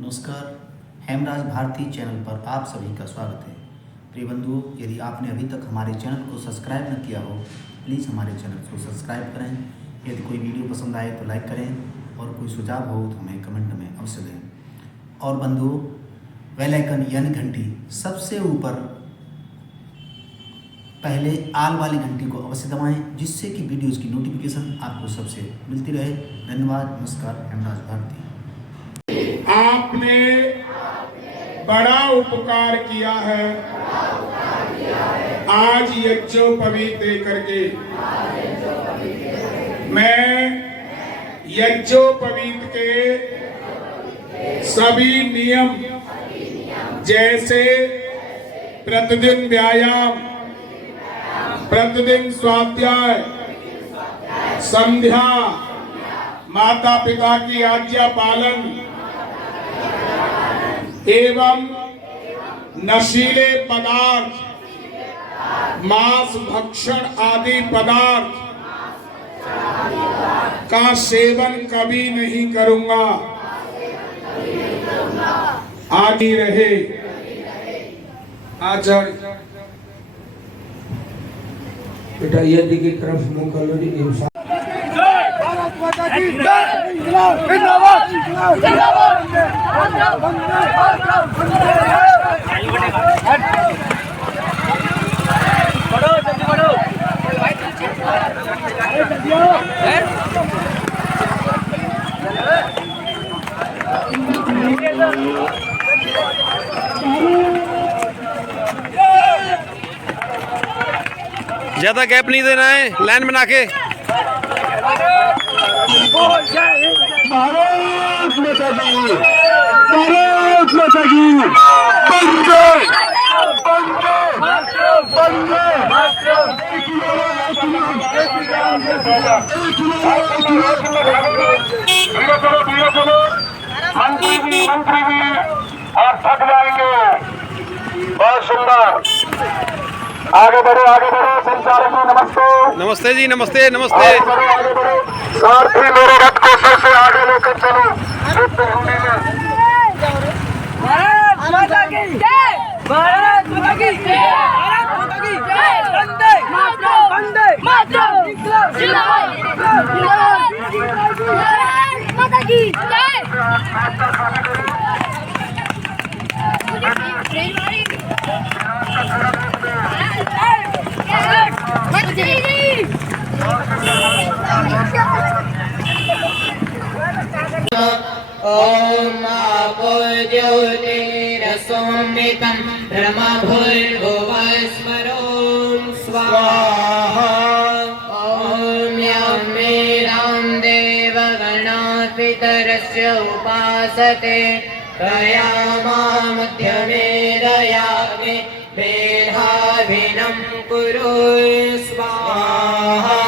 नमस्कार, हेमराज भारती चैनल पर आप सभी का स्वागत है। प्रिय बंधुओं, यदि आपने अभी तक हमारे चैनल को सब्सक्राइब न किया हो, प्लीज़ हमारे चैनल को सब्सक्राइब करें। यदि कोई वीडियो पसंद आए तो लाइक करें और कोई सुझाव हो तो हमें कमेंट में अवश्य दें। और बंधुओं, बेल आइकन यानी घंटी सबसे ऊपर पहले आल वाली घंटी को अवश्य दबाएं, जिससे कि वीडियोज़ की नोटिफिकेशन आपको सबसे मिलती रहे। धन्यवाद। नमस्कार, हेमराज भारती। आपने बड़ा उपकार किया है आज यज्ञोपवीत देकर के। मैं यज्ञोपवीत के सभी नियम जैसे प्रतिदिन व्यायाम, प्रतिदिन स्वाध्याय, संध्या, माता पिता की आज्ञा पालन एवं नशीले पदार्थ, मांस भक्षण आदि पदार्थ का सेवन कभी नहीं करूंगा। आगे रहे आचार्य बेटा यदि की तरफ मुंह कर लो जी। ज्यादा गैप नहीं देना है, लाइन बना के। भारत माता की, भारत माता की। बंदे मंत्री भी और थक जाएंगे। बहुत सुंदर। आगे बढ़ो संचालक जी नमस्ते। नमस्ते जी, नमस्ते नमस्ते। आगे बढ़ो। सारथी मेरे रथ को सर से आगे लेकर चलो। भारत माता की जय, भारत माता की जय, भारत माता की जय। वंदे मातरम, वंदे मातरम। जिंदाबाद, जिंदाबाद। भारत माता की जय। ओम ज्योतिरसोमृतं ब्रह्मभूर्भुवस्मरो स्वाहा। ओम यं मे रामदेवगणापितरस्य उपासते तयामामध्यमे दयामे मेधाभिनं कुरु स्वाहा।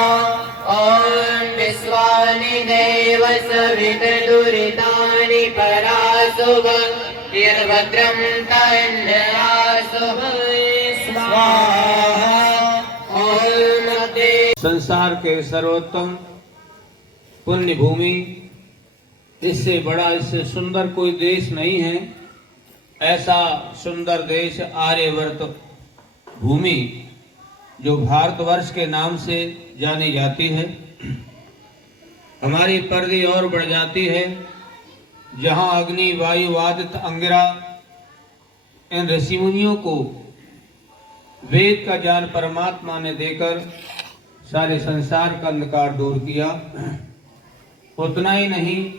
ओम विश्वानि देव सवितुर्दुरितानि पराशुभ वीरभद्रं तन्नयाशुभ स्वाहा। ओम संसार के सर्वोत्तम पुण्य भूमि, इससे बड़ा इससे सुंदर कोई देश नहीं है। ऐसा सुंदर देश आर्यवर्त भूमि जो भारतवर्ष के नाम से जानी जाती है। हमारी परिधि और बढ़ जाती है, जहाँ अग्नि, वायु, आदित्य, अंगिरा इन ऋषि मुनियों को वेद का ज्ञान परमात्मा ने देकर सारे संसार का अंधकार दूर किया। उतना ही नहीं,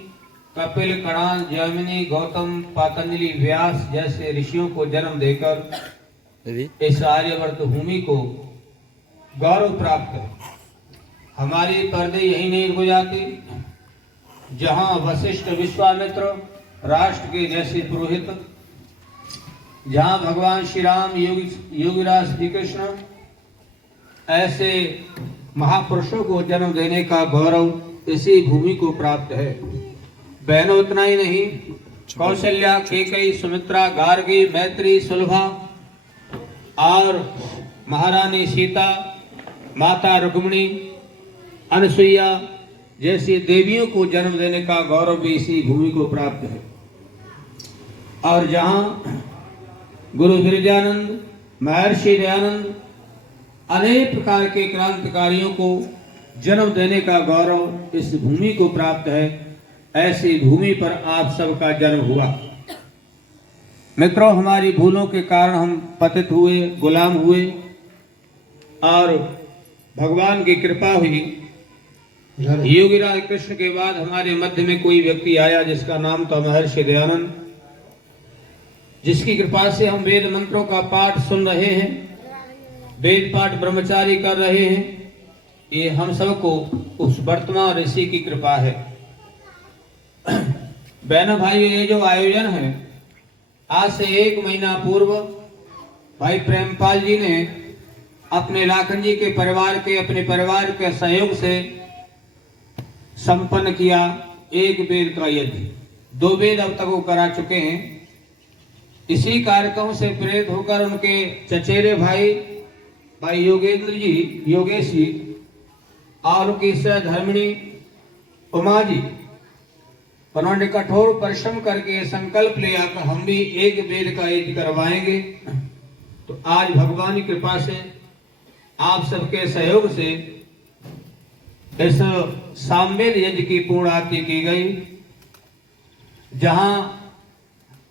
कपिल, कणाद, जैमिनी, गौतम, पतंजलि, व्यास जैसे ऋषियों को जन्म देकर इस आर्यवर्त भूमि को गौरव प्राप्त है। हमारी पर्दे यही नहीं रुक जाती, जहां वशिष्ठ, विश्वामित्र, राष्ट्र के जैसे पुरोहित, जहां भगवान श्री राम, योगीराज श्री कृष्ण ऐसे महापुरुषों को जन्म देने का गौरव इसी भूमि को प्राप्त है। बहनों, उतना ही नहीं, कौशल्या, केकई, सुमित्रा, गार्गी, मैत्री, सुलभा और महारानी सीता, माता रुक्मिणी, अनसुईया जैसी देवियों को जन्म देने का गौरव भी इसी भूमि को प्राप्त है। और जहाँ गुरु विरजानंद, महर्षि दयानंद अनेक प्रकार के क्रांतिकारियों को जन्म देने का गौरव इस भूमि को प्राप्त है, ऐसी भूमि पर आप सबका जन्म हुआ। मित्रों, हमारी भूलों के कारण हम पतित हुए, गुलाम हुए और भगवान की कृपा हुई। योगीराज कृष्ण के बाद हमारे मध्य में कोई व्यक्ति आया जिसका नाम था महर्षि दयानंद, जिसकी कृपा से हम वेद मंत्रों का पाठ सुन रहे हैं, वेद पाठ ब्रह्मचारी कर रहे हैं। ये हम सबको उस वर्तमान ऋषि की कृपा है। बहनों भाइयों, ये जो आयोजन है, आज से 1 महीना पूर्व भाई प्रेमपाल जी ने अपने लाखन जी के परिवार के, अपने परिवार के सहयोग से संपन्न किया 1 वेद का यज्ञ। 2 वेद अब तक वो करा चुके हैं। इसी कार्यक्रम से प्रेरित होकर उनके चचेरे भाई योगेंद्र जी, योगेश जी और उनकी सहधर्मिणी उमा जी, उन्होंने कठोर परिश्रम करके संकल्प लिया कि हम भी 1 वेद का यज्ञ करवाएंगे। तो आज भगवान की कृपा से, आप सबके सहयोग से इस सामवेद यज्ञ की पूर्ण आरती की गई। जहां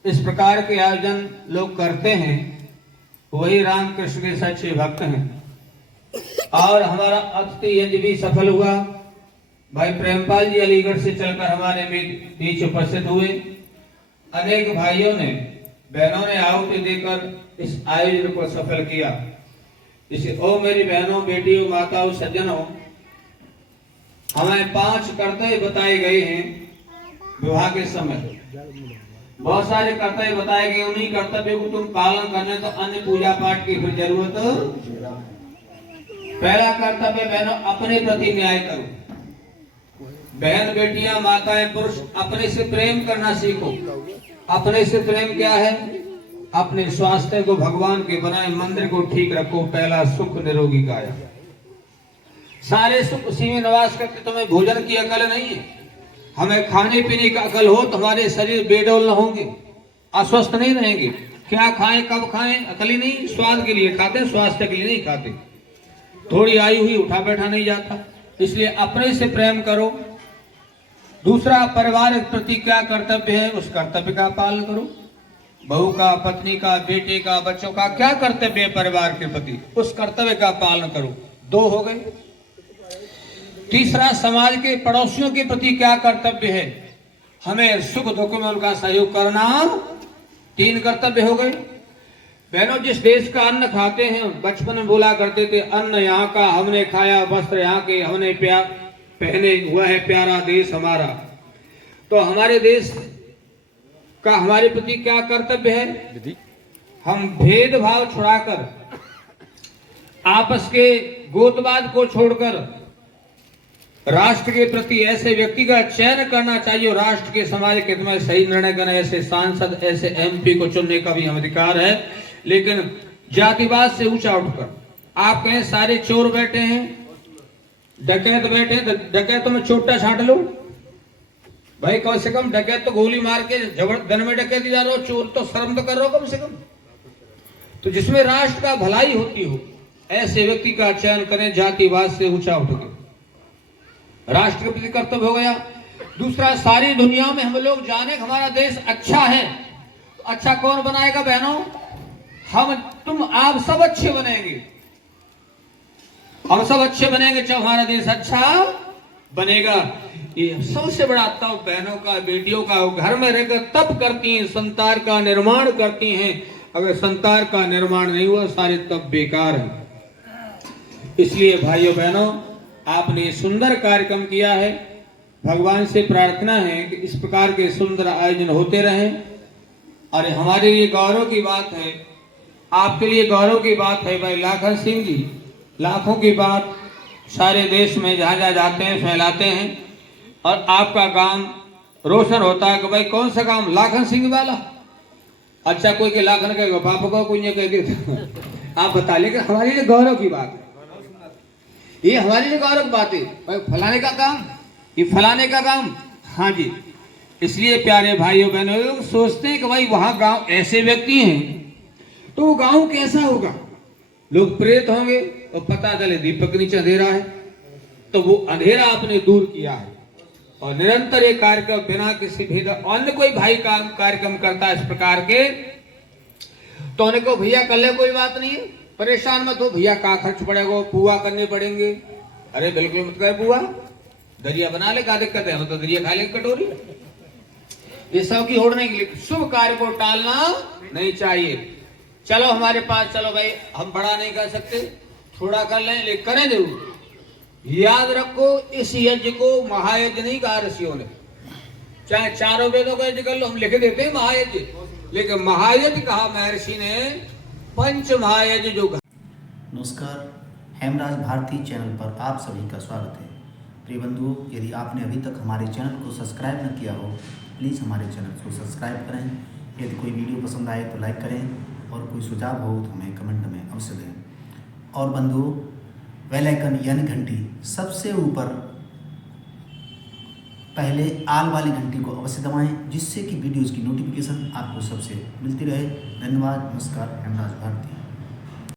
इस प्रकार के आयोजन लोग करते हैं, वही रामकृष्ण के सच्चे भक्त हैं। और हमारा अतिथि यज्ञ भी सफल हुआ। भाई प्रेमपाल जी अलीगढ़ से चलकर हमारे बीच उपस्थित हुए। अनेक भाइयों ने, बहनों ने आहुति देकर इस आयोजन को सफल किया। इसे ओ मेरी बहनों, बेटियों, माताओं, सज्जनों, हमें 5 कर्तव्य बताए गए हैं विवाह के समय। बहुत सारे कर्तव्य बताए गए, उन्हीं कर्तव्य को तुम पालन करने तो अन्य पूजा पाठ की फिर जरूरत। पहला कर्तव्य बहनों, अपने प्रति न्याय करो। बहन, बेटियां, माताएं, पुरुष, अपने से प्रेम करना सीखो। अपने से प्रेम क्या है? अपने स्वास्थ्य को भगवान के बनाए मंदिर को ठीक रखो। पहला सुख निरोगी काया। सारे सुख उसी में निवास करते। तुम्हें भोजन की अकल नहीं है, हमें खाने पीने का अकल हो तो हमारे शरीर बेडौल न होंगे, अस्वस्थ नहीं रहेंगे। क्या खाएं, कब खाएं, अकल ही नहीं। स्वाद के लिए खाते, स्वास्थ्य के लिए नहीं खाते। थोड़ी आयु हुई, उठा बैठा नहीं जाता। इसलिए अपने से प्रेम करो। दूसरा, परिवार के प्रति क्या कर्तव्य है, उस कर्तव्य का पालन करो। बहू का, पत्नी का, बेटे का, बच्चों का क्या कर्तव्य है परिवार के प्रति, उस कर्तव्य का पालन करो। 2 हो गए। तीसरा, समाज के पड़ोसियों के प्रति क्या कर्तव्य है, हमें सुख दुख में उनका सहयोग करना। 3 कर्तव्य हो गए। बहनों, जिस देश का अन्न खाते हैं, बचपन में बोला करते थे, अन्न यहाँ का हमने खाया, वस्त्र यहाँ के हमने पहने, हुआ है प्यारा देश हमारा। तो हमारे देश का हमारे प्रति क्या कर्तव्य है? हम भेदभाव छुड़ाकर, आपस के गोतवाद को छोड़कर राष्ट्र के प्रति ऐसे व्यक्ति का चयन करना चाहिए। राष्ट्र के, समाज के हित में सही निर्णय करना। ऐसे सांसद, ऐसे एमपी को चुनने का भी हम अधिकार है, लेकिन जातिवाद से ऊंचा उठकर। आप कहें सारे चोर बैठे हैं, डकैत बैठे हैं, तो डकैतों में चोटा छांट लो भाई। कम से कम डकैत तो गोली मार के दिन में डकैती जा रहे हो, चोर तो शर्म तो कर रहे हो कम से कम। तो जिसमें राष्ट्र का भलाई होती हो, ऐसे व्यक्ति का चयन करें, जातिवाद से ऊंचा उठ के। राष्ट्र के प्रति कर्तव्य हो गया। दूसरा, सारी दुनिया में हम लोग जाने कि हमारा देश अच्छा है। तो अच्छा कौन बनाएगा बहनों? हम, तुम, आप सब अच्छे बनेंगे। हम सब अच्छे बनेंगे जब हमारा देश अच्छा बनेगा। ये सबसे बड़ा तब बहनों का, बेटियों का घर में रहकर तब करती हैं, संतान का निर्माण करती हैं। अगर संतान का निर्माण नहीं हुआ, सारे तब बेकार हैं। इसलिए भाइयों बहनों, आपने सुंदर कार्यक्रम किया है। भगवान से प्रार्थना है कि इस प्रकार के सुंदर आयोजन होते रहें। और हमारे लिए गौरव की बात है, आपके लिए गौरव की बात है भाई लाखन सिंह जी, लाखों की बात सारे देश में जहाँ जहाँ जाते हैं फैलाते हैं, और आपका काम रोशन होता है कि भाई कौन सा काम, लाखन सिंह वाला। अच्छा, कोई के लाखन कहेगा बाप को, कोई नहीं कहेगा। आप बता लेंगे, हमारे लिए गौरव की बात है। ये हमारे लिए गौरव की बात है भाई, फलाने का काम, ये फलाने का काम। हाँ जी, इसलिए प्यारे भाइयों बहनों, लोग सोचते हैं कि भाई वहां गांव ऐसे व्यक्ति हैं तो वो गांव कैसा होगा, लोग प्रेत होंगे और पता चले दीपक नीचे अंधेरा है, तो वो अंधेरा आपने दूर किया है और निरंतर ये कार्यक्रम बिना किसी भेद अन्य कोई भाई काम कार्यक्रम करता है इस प्रकार के, तो उन्हें को भैया कर ले, कोई बात नहीं है, परेशान मत हो भैया, कहाँ खर्च पड़ेगा, पुआ करने पड़ेंगे। अरे बिल्कुल मत कर पुआ, दरिया बना ले, क्या दिक्कत है, हम तो दरिया खा लेंगे कटोरी। ये सब की होड़ नहीं के लिए शुभ कार्य को टालना नहीं चाहिए। चलो हमारे पास, चलो भाई हम बड़ा नहीं कर सकते, थोड़ा कर लें, लेकिन करें जरूर। याद रखो इस यज्ञ को महायज्ञ नहीं कहा ऋषियों ने, चाहे चारों वेदों का यज्ञ कर लो, हम लिख देते हैं महायज्ञ, लेकिन महायज्ञ कहा महर्षि ने, पंच महायज्ञ जो। नमस्कार, हेमराज भारती चैनल पर आप सभी का स्वागत है। प्रिय बंधुओं, यदि आपने अभी तक हमारे चैनल को सब्सक्राइब न किया हो, प्लीज़ हमारे चैनल को सब्सक्राइब करें। यदि कोई वीडियो पसंद आए तो लाइक करें और कोई सुझाव हो तो हमें कमेंट में अवश्य दें। और बंधुओं, बेल आइकन यानी घंटी सबसे ऊपर पहले आल वाली घंटी को अवश्य दबाएं, जिससे कि वीडियोज़ की नोटिफिकेशन आपको सबसे मिलती रहे। धन्यवाद, नमस्कार, हेमराज भारती।